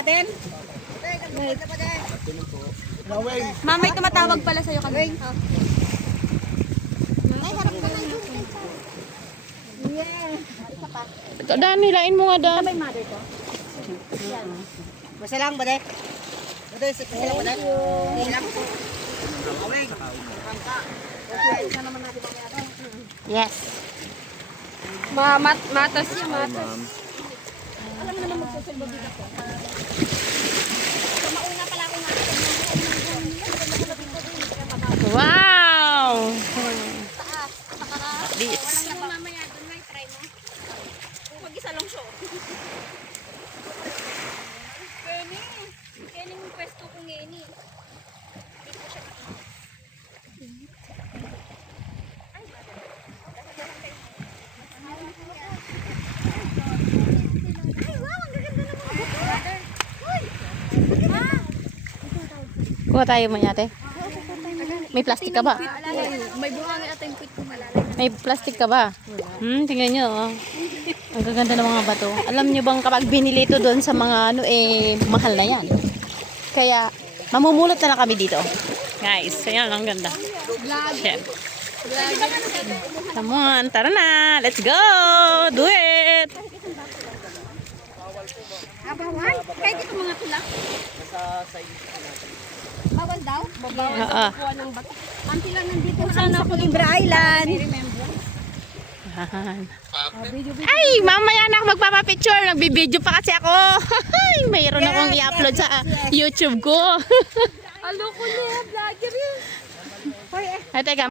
natin. Mama, may tumatawag pala sa'yo kami. Ay, harap ka lang. Yeah. Dan, nilain mo nga Dan. May mother ko. Basta lang ba de? Basta lang ba de? Ilang po. Awing. Kanta. Okay, isa naman natin mamaya. Yes. Matas siya, matas. Alam mo naman magsusulbo dito ko. Mauna pala ako natin. Wow! Taas. This. Mamaya doon may try mo. Mag-isa lang siya. Kenny yung pwesto kong Kenny. Hindi ko siya makita. Ay, wow, ang gaganda ng mga buto. Uy! Kuha tayo mo ate. May plastic ka ba? May bunga nga ito yung pit ko. May plastic ka ba? Tingnan nyo. Oh. Ang gaganda ng mga bato. Alam nyo bang kapag binili ito doon sa mga ano mahal na yan. Kaya mamumulot na lang kami dito. Guys, ayan ang ganda. Chef. Come on, tara na. Let's go. Do it. Bawal? Kahit ito mga tulak? Bawal daw? Oo. Ang sila nandito sana ako Libre Island. Ay, mamaya na ako magpapapicture. Nagbibideo pa kasi ako. Mayroon akong i-upload sa YouTube ko. Alo ko niya, vlogger yun. Ay, teka.